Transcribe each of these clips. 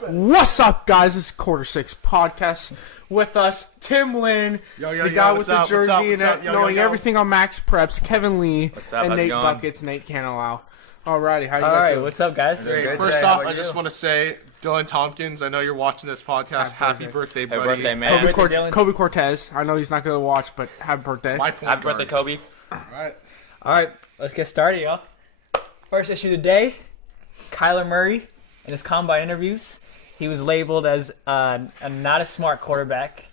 What's up, guys? This is Quarter Six Podcast. With us, Tim Lynn, the guy with the jersey and knowing everything on Max Preps, Kevin Lee, and Nate Buckets, Nate Canilau. Alrighty, how you guys doing? What's up, guys? First off, I just want to say, Dylan Tompkins, I know you're watching this podcast. Happy birthday, buddy. Happy birthday, man. Kobe Cortez. I know he's not going to watch, but happy birthday. Happy birthday, Kobe. All right, let's get started, y'all. First issue of the day, Kyler Murray in his combine interviews. He was labeled as not a smart quarterback,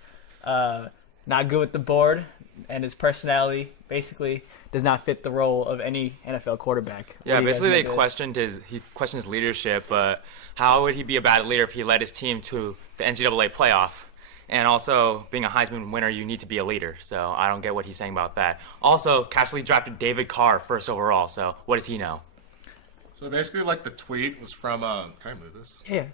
not good with the board, and his personality basically does not fit the role of any NFL quarterback. Yeah, basically they questioned his leadership, but how would he be a bad leader if he led his team to the NCAA playoff? And also, being a Heisman winner, you need to be a leader. So I don't get what he's saying about that. Also, Cashley drafted David Carr first overall, so what does he know? So basically, the tweet was from, can I move this? Yeah.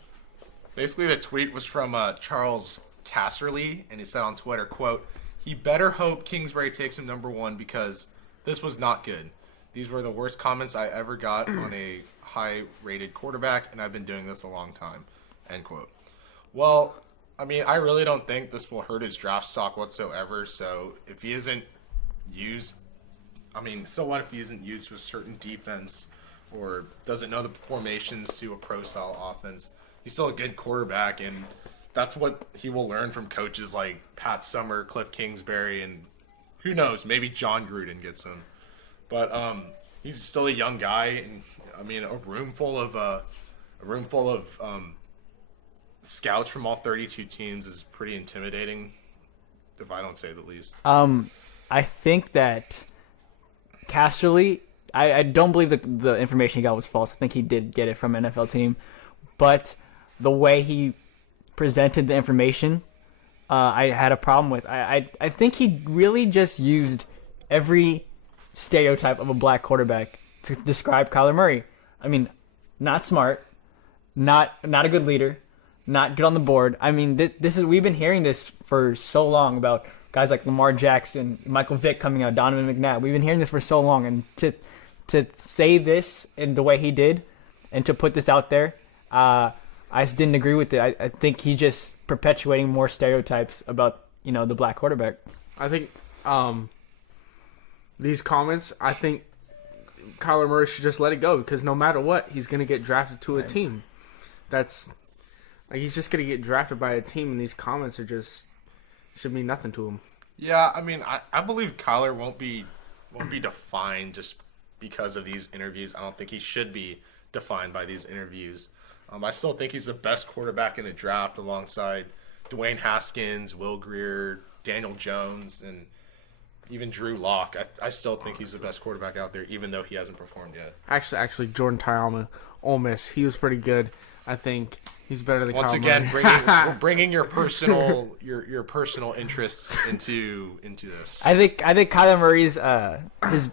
Basically, the tweet was from Charles Casserly, and he said on Twitter, quote, "He better hope Kingsbury takes him number one because this was not good. These were the worst comments I ever got on a high-rated quarterback, and I've been doing this a long time," end quote. Well, I mean, I really don't think this will hurt his draft stock whatsoever, so if he isn't used, so what if he isn't used to a certain defense or doesn't know the formations to a pro-style offense? He's still a good quarterback, and that's what he will learn from coaches like Pat Summer, Cliff Kingsbury, and who knows, maybe John Gruden gets him. But he's still a young guy, and a room full of scouts from all 32 teams is pretty intimidating, if I don't say the least. I think that Casserly, I don't believe that the information he got was false. I think he did get it from an NFL team, but the way he presented the information, I had a problem with. I think he really just used every stereotype of a black quarterback to describe Kyler Murray. I mean, not smart, not a good leader, not good on the board. I mean, we've been hearing this for so long about guys like Lamar Jackson, Michael Vick coming out, Donovan McNabb. We've been hearing this for so long, and to say this in the way he did, and to put this out there, I just didn't agree with it. I think he's just perpetuating more stereotypes about the black quarterback. I think these comments, I think Kyler Murray should just let it go because no matter what, he's going to get drafted to a team. He's just going to get drafted by a team, and these comments should mean nothing to him. Yeah, I believe Kyler won't be defined just because of these interviews. I don't think he should be defined by these interviews. I still think he's the best quarterback in the draft alongside Dwayne Haskins, Will Grier, Daniel Jones, and even Drew Lock. I still think he's the best quarterback out there, even though he hasn't performed yet. Actually, Jordan Tyama, Ole Miss, he was pretty good. I think he's better than once Kyler again Murray. bringing your personal interests into this. I think Kyler Murray's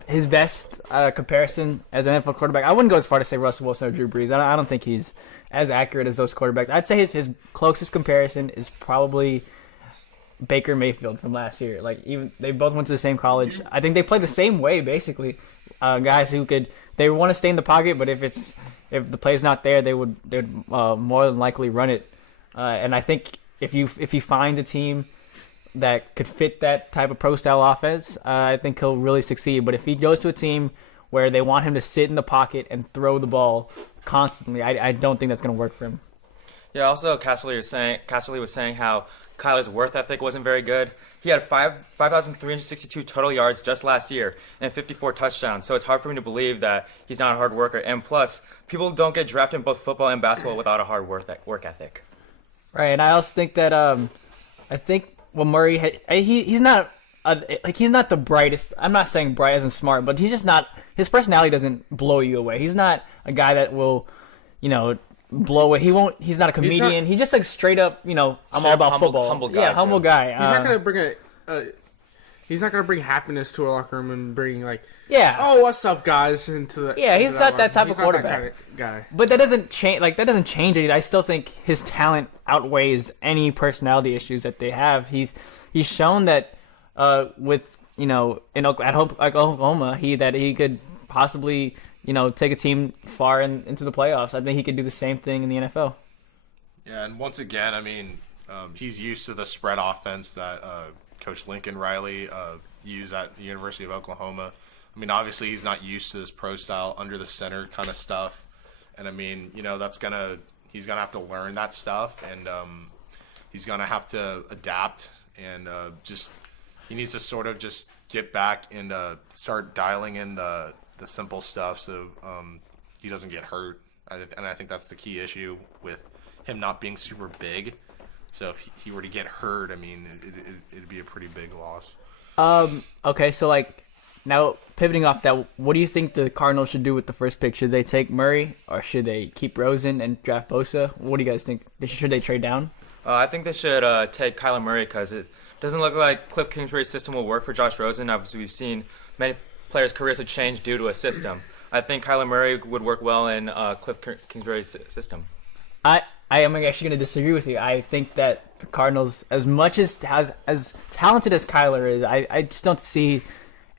his best comparison as an NFL quarterback. I wouldn't go as far to say Russell Wilson or Drew Brees. I don't think he's as accurate as those quarterbacks. I'd say his closest comparison is probably Baker Mayfield from last year. Even they both went to the same college. I think they play the same way basically. Guys who they want to stay in the pocket, but if the play's not there, they would more than likely run it. And I think if he finds a team that could fit that type of pro style offense, I think he'll really succeed. But if he goes to a team where they want him to sit in the pocket and throw the ball constantly, I don't think that's going to work for him. Yeah, also Casserly was saying how Kyler's work ethic wasn't very good. He had 5,362 total yards just last year and 54 touchdowns, so it's hard for me to believe that he's not a hard worker. And plus, people don't get drafted in both football and basketball without a hard work ethic. Right, and I also think that Murray, he's not the brightest. I'm not saying bright as in smart, but he's just not. His personality doesn't blow you away. He's not a guy that will, blow away. He's not a comedian. He's just straight up, I'm all about football. Humble guy. Yeah, humble guy. He's not gonna bring he's not gonna bring happiness to a locker room and bring oh, what's up, guys? He's not that type of quarterback. That kind of guy. But that doesn't change. That doesn't change it. I still think his talent outweighs any personality issues that they have. He's shown that with at Oklahoma, he could possibly take a team far into the playoffs. I think he could do the same thing in the NFL. Yeah, and once again, he's used to the spread offense that Coach Lincoln Riley used at the University of Oklahoma. Obviously he's not used to this pro style under the center kind of stuff, and he's gonna have to learn that stuff, and he's gonna have to adapt, and he needs to sort of just get back and start dialing in the simple stuff so he doesn't get hurt. And I think that's the key issue with him not being super big. So if he were to get hurt, it'd be a pretty big loss. Okay, so now pivoting off that, what do you think the Cardinals should do with the first pick? Should they take Murray or should they keep Rosen and draft Bosa? What do you guys think? Should they trade down? I think they should take Kyler Murray because it doesn't look like Cliff Kingsbury's system will work for Josh Rosen. Obviously, we've seen many players' careers have changed due to a system. I think Kyler Murray would work well in Cliff Kingsbury's system. I am actually going to disagree with you. I think that the Cardinals, as much as talented as Kyler is, I just don't see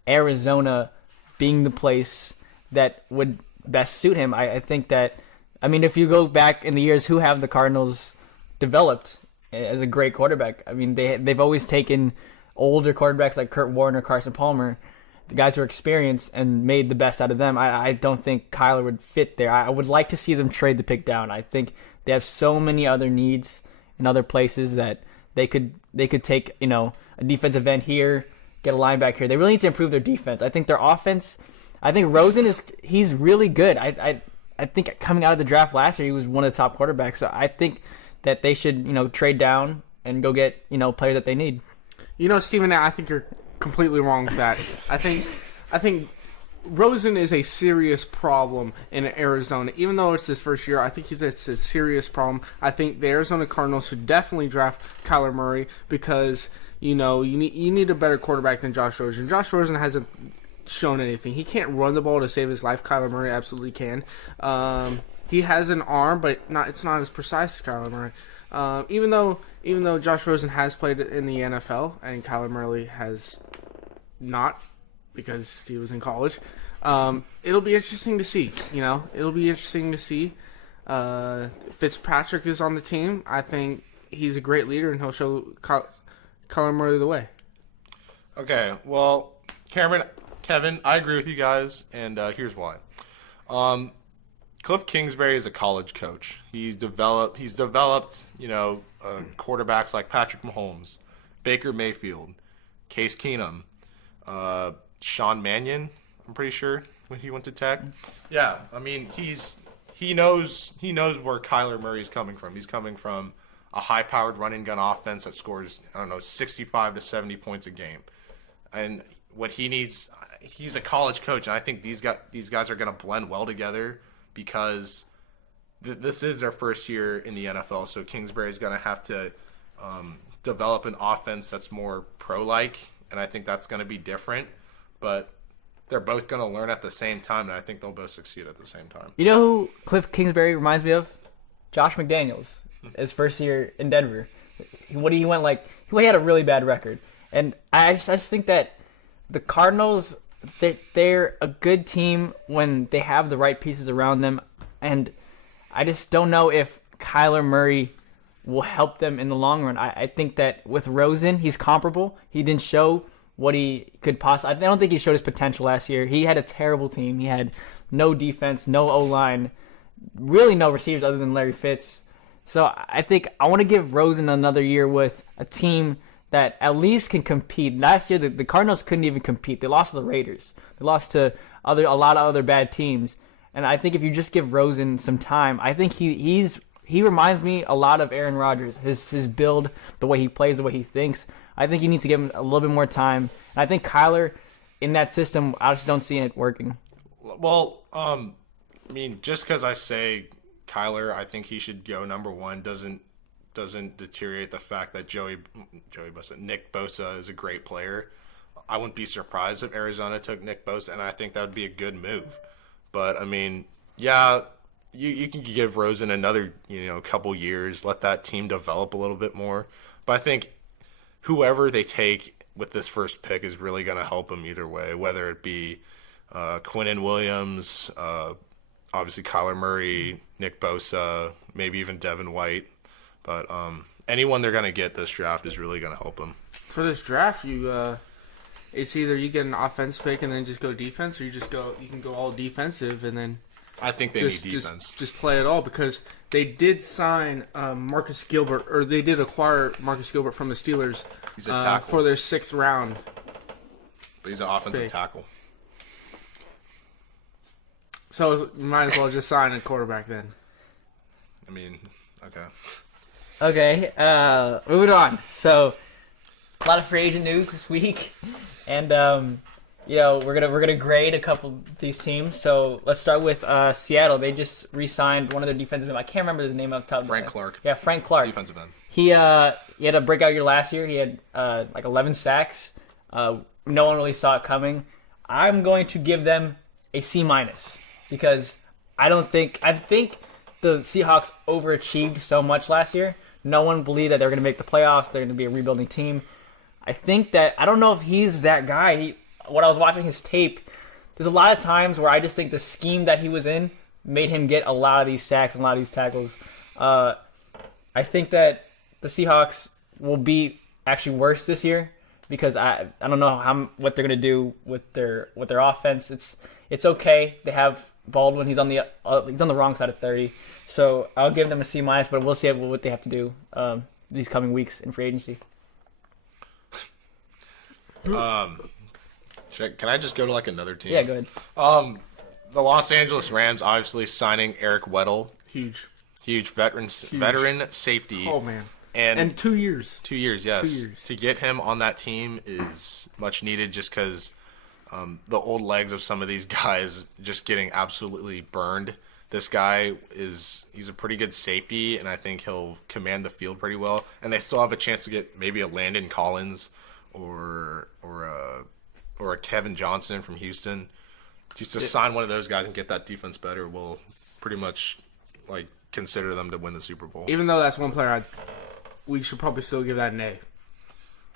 Arizona being the place that would best suit him. I think that, if you go back in the years, who have the Cardinals developed as a great quarterback? They've always taken older quarterbacks like Kurt Warner, Carson Palmer, the guys who are experienced, and made the best out of them. I don't think Kyler would fit there. I would like to see them trade the pick down. I think they have so many other needs in other places that they could take, a defensive end here, get a linebacker here. They really need to improve their defense. I think their offense, Rosen he's really good. I think coming out of the draft last year, he was one of the top quarterbacks. So I think that they should, trade down and go get, players that they need. Stephen, I think you're completely wrong with that. I think Rosen is a serious problem in Arizona. Even though it's his first year, I think it's a serious problem. I think the Arizona Cardinals should definitely draft Kyler Murray because, you need a better quarterback than Josh Rosen. Josh Rosen hasn't shown anything. He can't run the ball to save his life. Kyler Murray absolutely can. He has an arm, but it's not as precise as Kyler Murray. Even though Josh Rosen has played in the NFL and Kyler Murray has not, because he was in college, it'll be interesting to see. It'll be interesting to see. Fitzpatrick is on the team. I think he's a great leader, and he'll show Kyler Murray the way. Okay, well, Kevin, I agree with you guys, and here's why. Cliff Kingsbury is a college coach. He's developed, quarterbacks like Patrick Mahomes, Baker Mayfield, Case Keenum, Sean Mannion, I'm pretty sure, when he went to Tech. Yeah, he knows where Kyler Murray's coming from. He's coming from a high-powered running gun offense that scores, 65 to 70 points a game. And what he needs, he's a college coach, and I think these guys are going to blend well together because this is their first year in the NFL. So Kingsbury's going to have to develop an offense that's more pro-like, and I think that's going to be different. But they're both going to learn at the same time, and I think they'll both succeed at the same time. You know who Cliff Kingsbury reminds me of? Josh McDaniels, his first year in Denver. He had a really bad record. And I just think that the Cardinals, they're a good team when they have the right pieces around them. And I just don't know if Kyler Murray will help them in the long run. I think that with Rosen, he's comparable. He didn't show what he could possibly. I don't think he showed his potential last year. He had a terrible team. He had no defense, no O-line, really no receivers other than Larry Fitz. So I think I want to give Rosen another year with a team that at least can compete. Last year, the Cardinals couldn't even compete. They lost to the Raiders. They lost to a lot of other bad teams. And I think if you just give Rosen some time, I think he reminds me a lot of Aaron Rodgers. His build, the way he plays, the way he thinks. I think you need to give him a little bit more time. And I think Kyler, in that system, I just don't see it working. Well, just because I say Kyler, I think he should go number one doesn't deteriorate the fact that Nick Bosa is a great player. I wouldn't be surprised if Arizona took Nick Bosa, and I think that would be a good move. But you can give Rosen another couple years, let that team develop a little bit more. But I think whoever they take with this first pick is really going to help them either way, whether it be Quinnen Williams, obviously Kyler Murray, Nick Bosa, maybe even Devin White. But anyone they're going to get this draft is really going to help them. For this draft, it's either you get an offense pick and then just go defense, or you can go all defensive and then I think they need defense. Just play it all, because they did sign Marcus Gilbert, or they did acquire Marcus Gilbert from the Steelers. He's a tackle for their 6th round. But he's an offensive tackle. So you might as well just sign a quarterback then. I mean, okay. Okay, moving on. So, a lot of free agent news this week, and we're gonna grade a couple of these teams. So let's start with Seattle. They just re-signed one of their defensive men. I can't remember his name off the top. Frank Clark. Yeah, Frank Clark. Defensive end. He had a breakout year last year. He had like 11 sacks. No one really saw it coming. I'm going to give them a C- because I think the Seahawks overachieved so much last year. No one believed that they were going to make the playoffs. They're going to be a rebuilding team. I don't know if he's that guy. When I was watching his tape, there's a lot of times where I just think the scheme that he was in made him get a lot of these sacks and a lot of these tackles. I think that the Seahawks will be actually worse this year because I don't know what they're going to do with their offense. It's okay. They have Baldwin. He's on the wrong side of 30. So I'll give them a C-, but we'll see what they have to do these coming weeks in free agency. Can I just go to like another team? Yeah, go ahead. The Los Angeles Rams obviously signing Eric Weddle, Huge veteran safety. Oh man! And 2 years. 2 years, yes. 2 years. To get him on that team is much needed, just because the old legs of some of these guys just getting absolutely burned. This guy he's a pretty good safety, and I think he'll command the field pretty well. And they still have a chance to get maybe a Landon Collins or a Kevin Johnson from Houston. Just to sign one of those guys and get that defense better will pretty much like consider them to win the Super Bowl. Even though that's one player, we should probably still give that an A.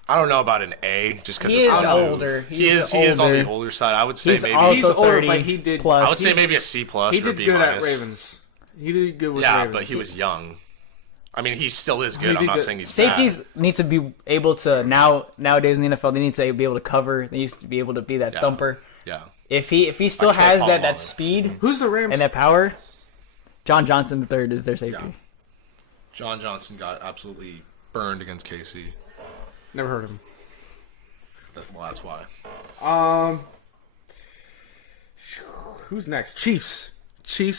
I don't know about an A, just because he it's is older. He is on the older side. I would say maybe he's older, but he did. I would say maybe a C+. He or did B-. good at Ravens. He did good with Ravens. But he was young. I mean, he still is good. I'm not saying he's Safeties bad. need to be able to nowadays in the NFL. They need to be able to cover. They used to be able to be that thumper. Yeah. If he still has that speed, who's the Rams and that power, John Johnson III is their safety. Yeah. John Johnson got absolutely burned against KC. Never heard of him. Well, that's why. Who's next? Chiefs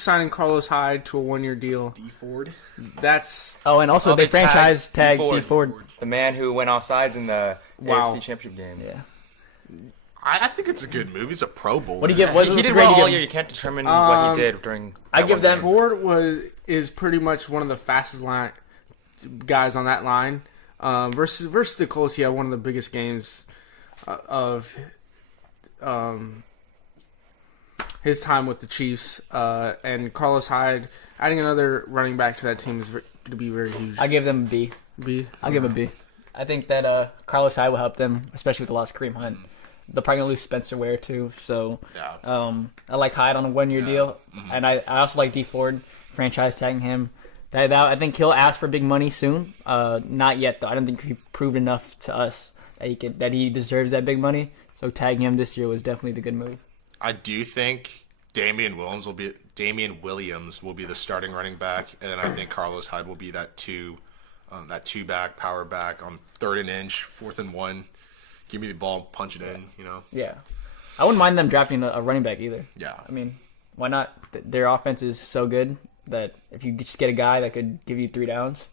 signing Carlos Hyde to a 1-year deal. D Ford. That's and also they franchise tag D Ford, the man who went offsides in the AFC Championship game. Yeah. I think it's a good move. He's a Pro Bowler. What do you get? He did well all year. You can't determine what he did during. I give them. Ford is pretty much one of the fastest guys on that line. Versus the Colts, he had one of the biggest games of his time with the Chiefs. And Carlos Hyde, adding another running back to that team is going to be very huge. I give them a B. B. I'll give a B. I think that Carlos Hyde will help them, especially with the loss of Kareem Hunt. They're probably going to lose Spencer Ware, too. So I like Hyde on a 1-year deal. Mm-hmm. And I also like D Ford, franchise tagging him. I think he'll ask for big money soon. Not yet, though. I don't think he proved enough to us that he deserves that big money. So tagging him this year was definitely the good move. I do think Damian Williams will be the starting running back, and then I think Carlos Hyde will be that two-back, power back on 3rd and inch, 4th and 1. Give me the ball, punch it in, you know? Yeah. I wouldn't mind them drafting a running back either. Yeah. I mean, why not? Their offense is so good that if you just get a guy that could give you 3 downs,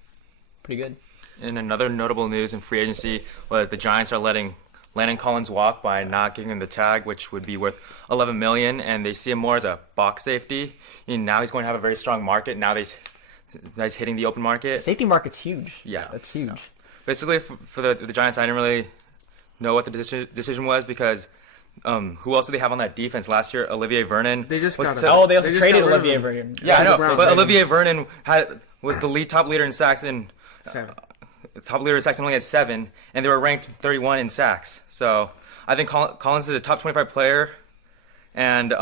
pretty good. And another notable news in free agency was the Giants are letting Landon Collins walk by not giving him the tag, which would be worth $11 million, and they see him more as a box safety. And now he's going to have a very strong market. Now he's hitting the open market. Safety market's huge. Yeah. That's huge. Yeah. Basically, for the Giants, I didn't really know what the decision was because who else did they have on that defense last year? Olivier Vernon. They just got they also traded Olivier Vernon. Yeah, I know, but Olivier Vernon was the top leader in sacks in 7. Top leader in sacks only had 7, and they were ranked 31 in sacks. So I think Collins is a top 25 player, and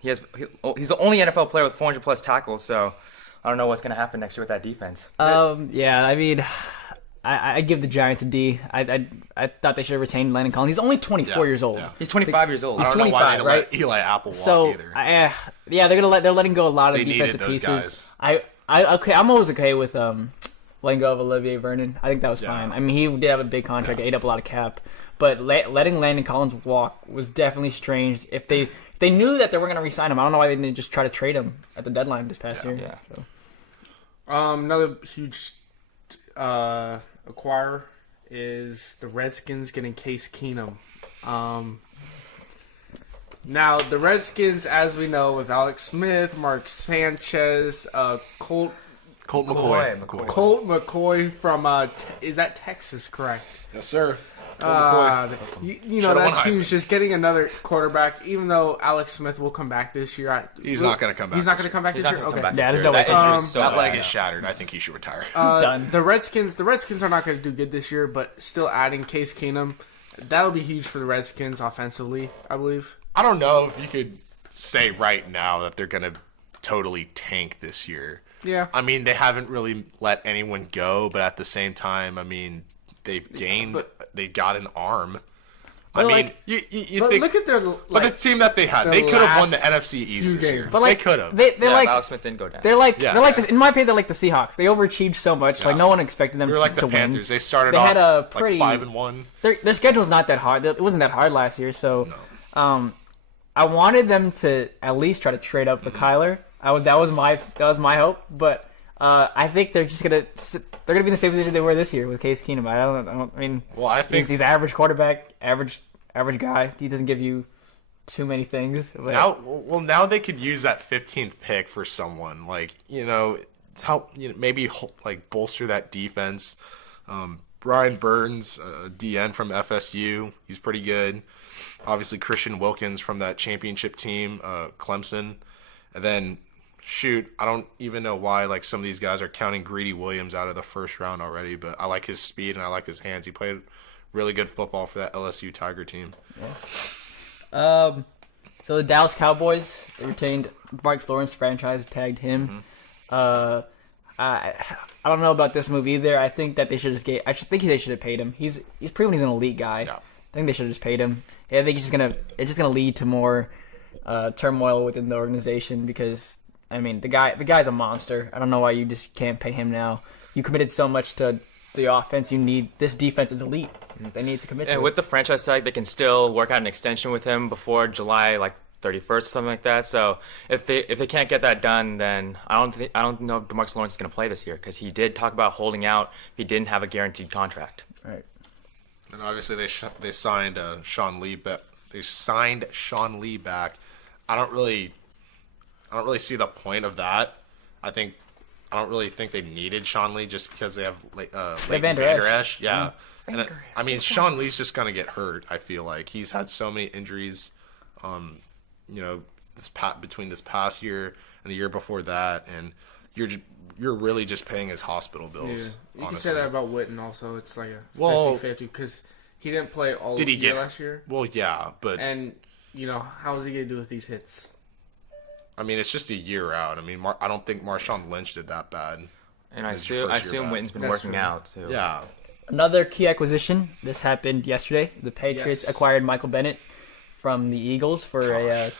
he's the only NFL player with 400 plus tackles. So I don't know what's going to happen next year with that defense. Yeah, I mean, I give the Giants a D. I thought they should have retained Landon Collins. He's only 24 years old. Yeah. He's 25 years old. I don't know why they didn't right? let Eli Apple walk So either. yeah, they're letting go a lot of They defensive needed those pieces. guys. I'm always okay with letting go of Olivier Vernon. I think that was fine. I mean, he did have a big contract, ate up a lot of cap, but letting Landon Collins walk was definitely strange. If they knew that they were going to re-sign him, I don't know why they didn't just try to trade him at the deadline this past year. Yeah. So. Another huge acquirer is the Redskins getting Case Keenum. Now, the Redskins, as we know, with Alex Smith, Mark Sanchez, Colt McCoy from, is that Texas, correct? Yes, sir. You know, that's huge. Just getting another quarterback, even though Alex Smith will come back this year. He's not going to come back. He's not going to come back this year? Okay. Yeah, there's no way. That leg is shattered. I think he should retire. done. The Redskins are not going to do good this year, but still adding Case Keenum, that'll be huge for the Redskins offensively, I believe. I don't know if you could say right now that they're going to totally tank this year. Yeah. I mean, they haven't really let anyone go, but at the same time, I mean, they've they got an arm. I mean, like, you But think, look at their but the team that they had, they could have won the NFC East this year. games. But like, they could have. They're Yeah, like Alex Smith didn't go down. they're like Yeah. in my opinion, they're like the Seahawks. They overachieved so much, like no one expected them They're like the to Panthers. win. They started They off had a pretty- like 5-1. Their schedule's not that hard. It wasn't that hard last year, so I wanted them to at least try to trade up for Kyler. That was my hope, but I think they're just gonna be in the same position they were this year with Case Keenum. I mean, Well, I think he's average quarterback, average guy. He doesn't give you too many things. But now they could use that 15th pick for someone like help maybe like bolster that defense. Brian Burns, DN from FSU, he's pretty good. Obviously Christian Wilkins from that championship team, Clemson, and then I don't even know why like some of these guys are counting Greedy Williams out of the first round already, but I like his speed and I like his hands. He played really good football for that LSU Tiger team. So the Dallas Cowboys, they retained Mark Lawrence, franchise tagged him. I don't know about this move either. I think that they should they should have paid him. He's proven he's an elite guy. Yeah. I think they should have just paid him. Yeah, I think it's just gonna lead to more turmoil within the organization because I mean the guy's a monster. I don't know why you just can't pay him now. You committed so much to the offense. This defense is elite. They need to commit to And it. with the franchise tag, they can still work out an extension with him before July 31st or something like that. So if they can't get that done, then I don't know if DeMarcus Lawrence is going to play this year because he did talk about holding out if he didn't have a guaranteed contract. Right. And obviously they signed Sean Lee, but they signed Sean Lee back. I don't really see the point of that. I don't really think they needed Sean Lee just because they have Leighton Vander Esch. Yeah. And I mean, Sean Lee's just gonna get hurt. I feel like he's had so many injuries. Between this past year and the year before that, and you're really just paying his hospital bills. Yeah. You can say that about Witten also. It's like a 50-50 because he didn't play all Did he year get last year. Well, yeah, but And, how is he going to do with these hits? I mean, it's just a year out. I mean, I don't think Marshawn Lynch did that bad. And I His first assume year back. Witten's been That's working true. out too. Yeah. Another key acquisition. This happened yesterday. The Patriots Yes. acquired Michael Bennett from the Eagles for a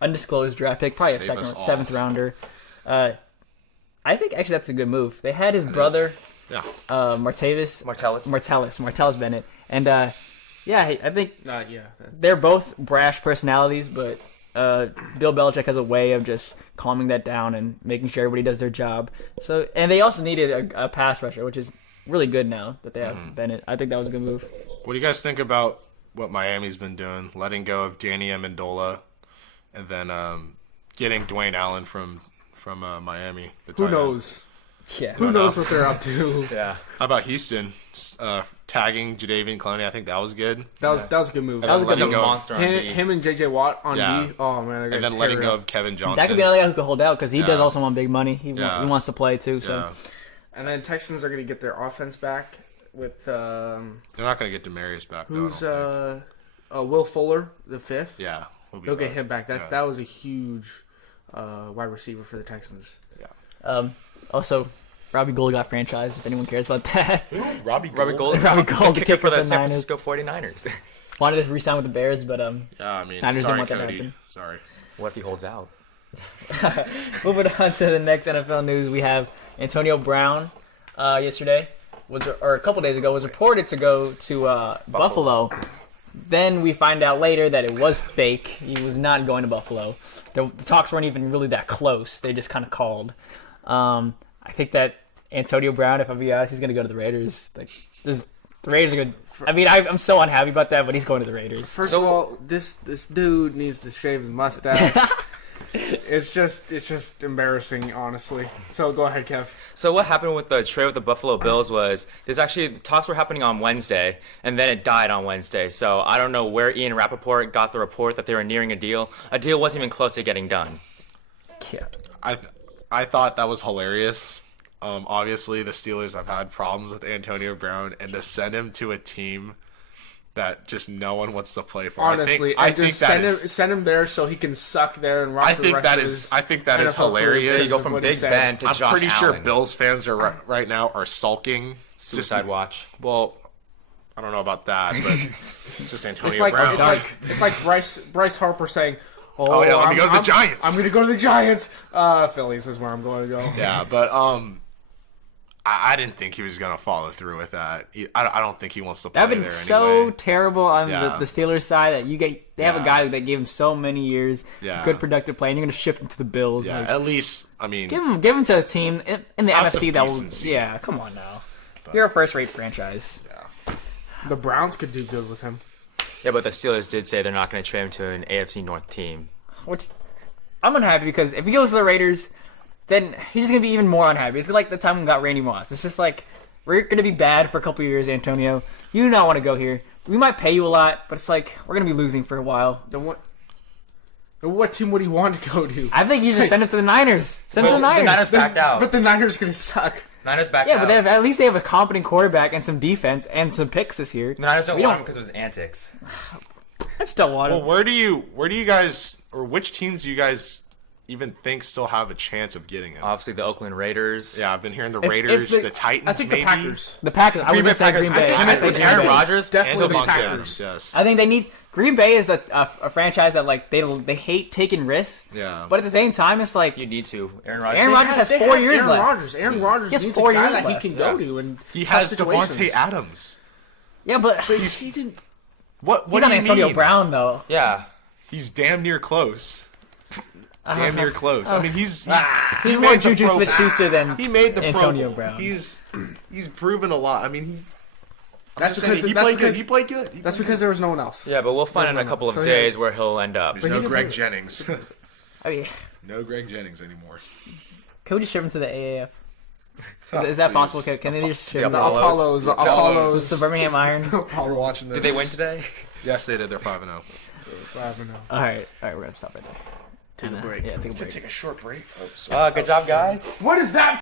undisclosed draft pick, probably Save us a all. seventh rounder. I think actually that's a good move. They had his brother, Yeah. Martellus Bennett, and I think Yeah. they're both brash personalities, but Bill Belichick has a way of just calming that down and making sure everybody does their job. So, and they also needed a pass rusher, which is really good now that they have Bennett. I think that was a good move. What do you guys think about what Miami's been doing? Letting go of Danny Amendola, and then getting Dwayne Allen from Miami. The Who tight end. knows? Yeah. Who knows what they're up to? Yeah. How about Houston tagging Jadeveon Clowney? I think that was good. That was a good move. And then He's a letting go, monster on D. Him and J.J. Watt on Yeah. D. Oh, man. They're and gonna then tear letting it go up. of Kevin Johnson. That could be another guy who could hold out because he Yeah. does also want big money. He Yeah. wants to play too. So. Yeah. And then Texans are going to get their offense back with They're not going to get Demarius back, though. who's I don't think. Will Fuller, the fifth. Yeah. They'll get him back. That was a huge wide receiver for the Texans. Yeah. Also, Robbie Gould got franchised. If anyone cares about that, Robbie Gould, Robbie Gould, kicker for the San Francisco 49ers. wanted to re-sign with the Bears, but Yeah, I mean, Niners didn't sorry, want that to Cody. happen. Sorry. What if he holds out? Moving on to the next NFL news, we have Antonio Brown. Yesterday or a couple days ago was reported to go to Buffalo. Then we find out later that it was fake. He was not going to Buffalo. The talks weren't even really that close. They just kind of called. I think that Antonio Brown, if I'm being honest, he's going to go to the Raiders. The Raiders are good. I mean, I'm so unhappy about that, but he's going to the Raiders. First of all, this dude needs to shave his mustache. It's just embarrassing, honestly. So go ahead, Kev. So what happened with the trade with the Buffalo Bills was talks were happening on Wednesday, and then it died on Wednesday. So I don't know where Ian Rappaport got the report that they were nearing a deal. A deal wasn't even close to getting done. Yeah. I thought that was hilarious. Obviously, the Steelers have had problems with Antonio Brown, and to send him to a team that just no one wants to play for. Honestly, I think send him there so he can suck there and rock the rest of his I think that is NFL career. hilarious. You go from What he Big said. Ben to I'm Josh pretty sure Allen. Bills fans are right now are sulking. Suicide watch. Well, I don't know about that, but it's just Antonio It's like Brown. it's like Bryce Harper saying, Oh, yeah, let me go to the Giants. I'm going to go to the Giants. Phillies is where I'm going to go. Yeah, but I didn't think he was gonna follow through with that. I don't think he wants to play That'd there been anyway. so terrible on Yeah. the Steelers side that they have a Yeah. guy that gave him so many years, Yeah. good productive play, and you're going to ship him to the Bills. Yeah, Like, at least I mean, give him to a team in the Have NFC some that will. decency. Yeah, come on now. You're a first-rate franchise. The Browns could do good with him. Yeah, but the Steelers did say they're not going to trade him to an AFC North team. Which I'm unhappy because if he goes to the Raiders, then he's just gonna be even more unhappy. It's like the time we got Randy Moss. It's just like we're gonna be bad for a couple of years, Antonio. You do not want to go here. We might pay you a lot, but it's like we're gonna be losing for a while. Then what team would he want to go to? I think you just send him to the Niners. Send him to the The Niners. Niners backed out. But the Niners are going to suck. Niners backed Yeah, out. but at least they have a competent quarterback and some defense and some picks this year. The Niners don't We want don't- him because of his antics. I just don't want well, him. where do you guys, or which teams do you guys even think still have a chance of getting him? Obviously, the Oakland Raiders. Yeah, I've been hearing the If Raiders, the- the Titans, I think maybe. the Packers. The Packers. I Green wouldn't Bay say Packers. Green Bay. I I think say with Green Aaron Bay. Rodgers and Definitely the Devontae Packers. Adams, yes. I think they need Green Bay is a franchise that like they hate taking risks. Yeah. But at the same time, it's like You need to. Aaron Rodgers. Aaron Rodgers has They 4 have years Aaron left. Rodgers. Aaron Rodgers He has needs 4 a guy years that he left. can go to. And He tough has situations. Devontae Adams. Yeah, but He didn't. What he's do not you Antonio mean? Brown though. Yeah. He's damn near close. Damn near close. I mean, he's He's more made the Juju Pro- Smith-Schuster than he made the Antonio Pro. Brown. He's proven a lot. I mean, That's he played good. He played good. That's because there was no one else. Yeah, but we'll find out in a couple of So, yeah. days where he'll end up. But he no didn't Greg play- Jennings. I mean, No Greg Jennings anymore. can we just ship him to the AAF? Is that Please. possible? Can they just ship him The to Apollos. The Apollos. the Birmingham Iron? We're watching this. Did they win today? Yes, they did. They're 5-0. I don't know. All right, we're gonna stop right there. Take a break. Yeah, take a break. Take a short break. Good job, guys. What is that?